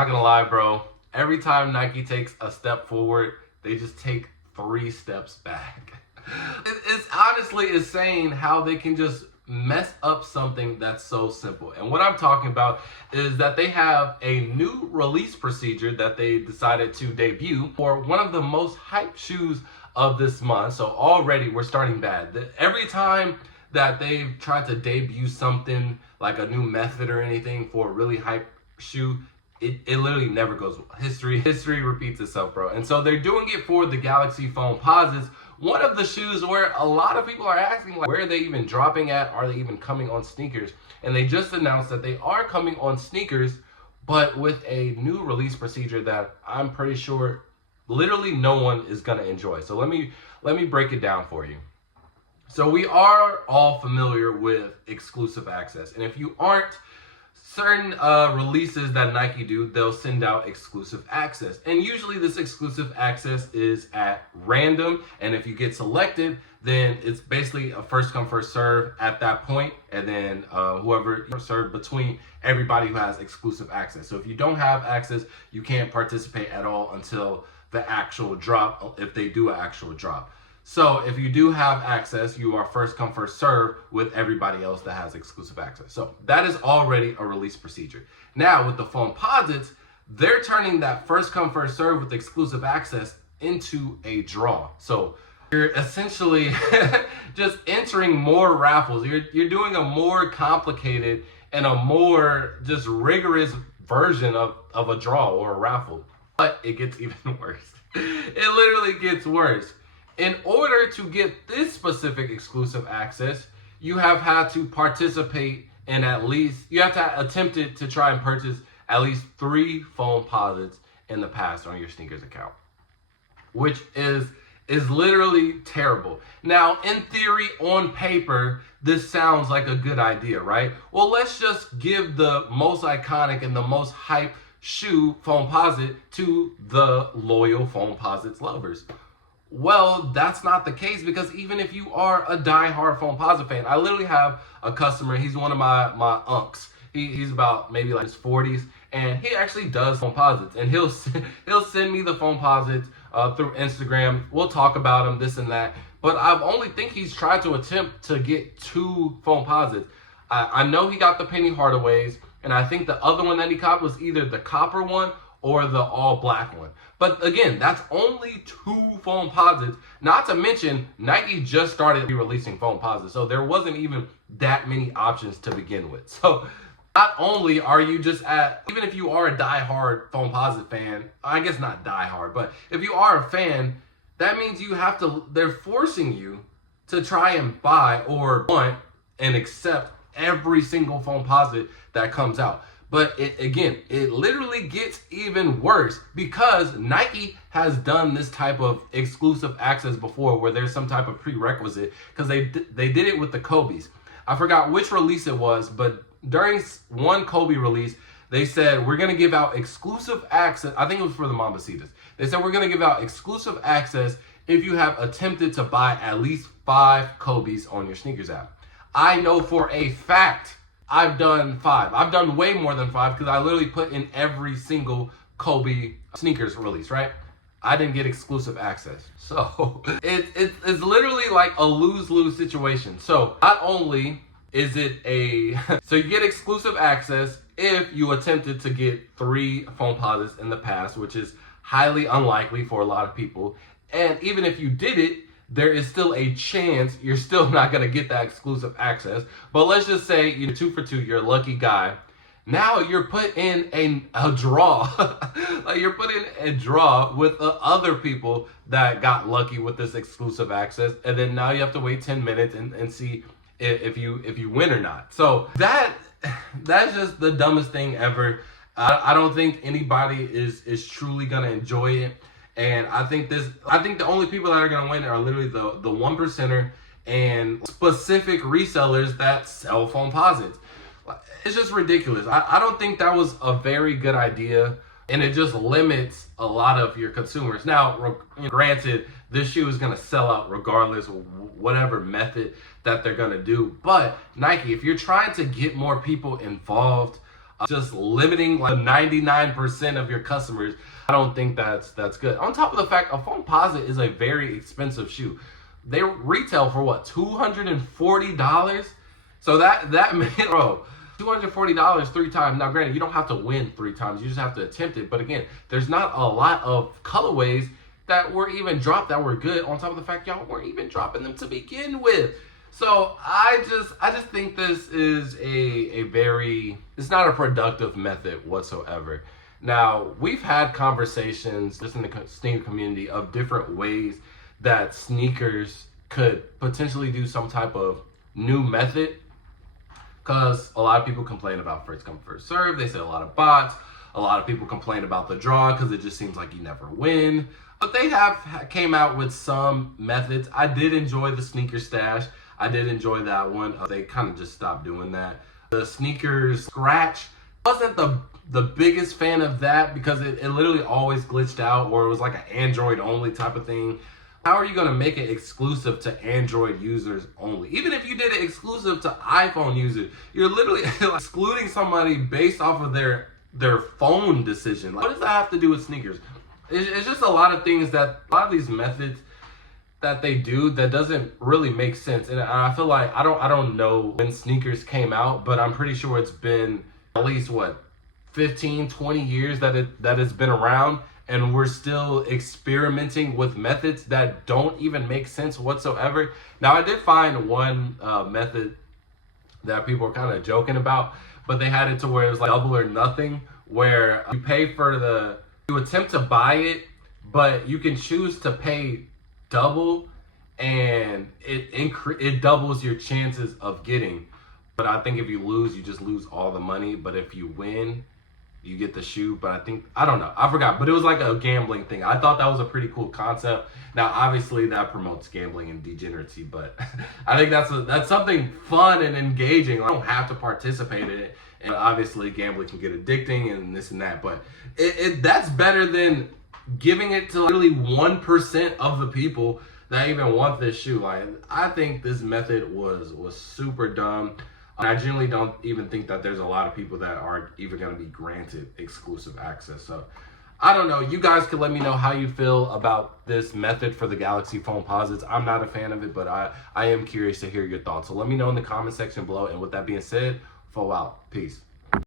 Not gonna lie, bro. Every time Nike takes a step forward, they just take 3 steps back. It's honestly insane how they can just mess up something that's so simple. And what I'm talking about is that they have a new release procedure that they decided to debut for one of the most hyped shoes of this month. So already we're starting bad. Every time that they've tried to debut something like a new method or anything for a really hyped shoe, it literally never goes well. History repeats itself, bro. And so they're doing it for the Galaxy Foamposites, one of the shoes where a lot of people are asking, like, where are they even dropping at? Are they even coming on sneakers? And they just announced that they are coming on sneakers, but with a new release procedure that I'm pretty sure literally no one is gonna enjoy. So let me break it down for you. So we are all familiar with exclusive access, and if you aren't, certain releases that Nike do, they'll send out exclusive access. And usually this exclusive access is at random. And if you get selected, then it's basically a first come, first serve at that point. And then whoever served between everybody who has exclusive access. So if you don't have access, you can't participate at all until the actual drop, if they do an actual drop. So if you do have access, you are first come, first serve with everybody else that has exclusive access. So that is already a release procedure. Now with the Foamposites, they're turning that first come, first serve with exclusive access into a draw. So you're essentially just entering more raffles. You're doing a more complicated and a more just rigorous version of a draw or a raffle. But it gets even worse. It literally gets worse. In order to get this specific exclusive access, you have had to participate in you have to attempt it to try and purchase at least 3 Foamposites in the past on your sneakers account, which is literally terrible. Now, in theory, on paper, this sounds like a good idea, right? Well, let's just give the most iconic and the most hype shoe Foamposite to the loyal Foamposites lovers. Well, that's not the case, because even if you are a die-hard Foamposite fan, I literally have a customer, he's one of my unks. He's about maybe like his 40s, and he actually does Foamposites, and he'll send me the Foamposites through Instagram. We'll talk about them, this and that, but I only think he's tried to attempt to get 2 Foamposites. I know he got the Penny Hardaways, and I think the other one that he caught was either the copper one or the all black one. But again, that's only 2 Foamposites. Not to mention, Nike just started releasing Foamposites, so there wasn't even that many options to begin with. So not only are you just even if you are a die-hard Foamposite fan, I guess not die-hard, but if you are a fan, that means they're forcing you to try and buy or want and accept every single Foamposite that comes out. But it literally gets even worse, because Nike has done this type of exclusive access before, where there's some type of prerequisite, because they did it with the Kobe's. I forgot which release it was, but during one Kobe release, they said, we're going to give out exclusive access. I think it was for the Mombasitas. They said, we're going to give out exclusive access if you have attempted to buy at least 5 Kobe's on your sneakers app. I know for a fact I've done 5. I've done way more than 5, because I literally put in every single Kobe sneakers release, right? I didn't get exclusive access. So it's literally like a lose-lose situation. So not only is it so you get exclusive access if you attempted to get 3 Foamposites in the past, which is highly unlikely for a lot of people. And even if you did it, there is still a chance you're still not going to get that exclusive access. But let's just say you're 2 for 2, you're a lucky guy. Now you're put in a draw. Like, you're put in a draw with other people that got lucky with this exclusive access. And then now you have to wait 10 minutes and see if you win or not. So that's just the dumbest thing ever. I don't think anybody is truly going to enjoy it. And I think the only people that are going to win are literally the 1%er and specific resellers that sell Foamposites. It's just ridiculous. I don't think that was a very good idea, and it just limits a lot of your consumers. Now, granted, this shoe is going to sell out regardless of whatever method that they're going to do. But Nike, if you're trying to get more people involved, just limiting like 99% of your customers. I don't think that's good. On top of the fact, a Foamposite is a very expensive shoe. They retail for what, $240? So that meant, bro, $240 3 times. Now, granted, you don't have to win 3 times. You just have to attempt it. But again, there's not a lot of colorways that were even dropped that were good. On top of the fact y'all weren't even dropping them to begin with. So I just think this is it's not a productive method whatsoever. Now, we've had conversations just in the sneaker community of different ways that sneakers could potentially do some type of new method, because a lot of people complain about first come first serve. They say a lot of bots. A lot of people complain about the draw because it just seems like you never win. But they have came out with some methods. I did enjoy the sneaker stash. I did enjoy that one. They kind of just stopped doing that. The sneakers scratch, wasn't the biggest fan of that because it literally always glitched out, or it was like an Android only type of thing. How are you going to make it exclusive to Android users only? Even if you did it exclusive to iPhone users, you're literally excluding somebody based off of their phone decision. Like, what does that have to do with sneakers? It's just a lot of things that, a lot of these methods that they do that doesn't really make sense. And I feel like, I don't know when sneakers came out, but I'm pretty sure it's been at least, what, 15, 20 years that it's been around. And we're still experimenting with methods that don't even make sense whatsoever. Now, I did find one method that people were kind of joking about, but they had it to where it was like double or nothing, where you pay for you attempt to buy it, but you can choose to pay double, and it doubles your chances of getting. But I think if you lose, you just lose all the money. But if you win, you get the shoe. But I don't know, I forgot, but it was like a gambling thing. I thought that was a pretty cool concept. Now, obviously that promotes gambling and degeneracy, but I think that's something fun and engaging. I don't have to participate in it. And obviously gambling can get addicting and this and that, but that's better than giving it to literally 1% of the people that even want this shoe. Like, I think this method was super dumb. I genuinely don't even think that there's a lot of people that are even going to be granted exclusive access. So I don't know. You guys can let me know how you feel about this method for the Galaxy Foamposites. I'm not a fan of it, but I am curious to hear your thoughts. So let me know in the comment section below. And with that being said, Fo out. Peace.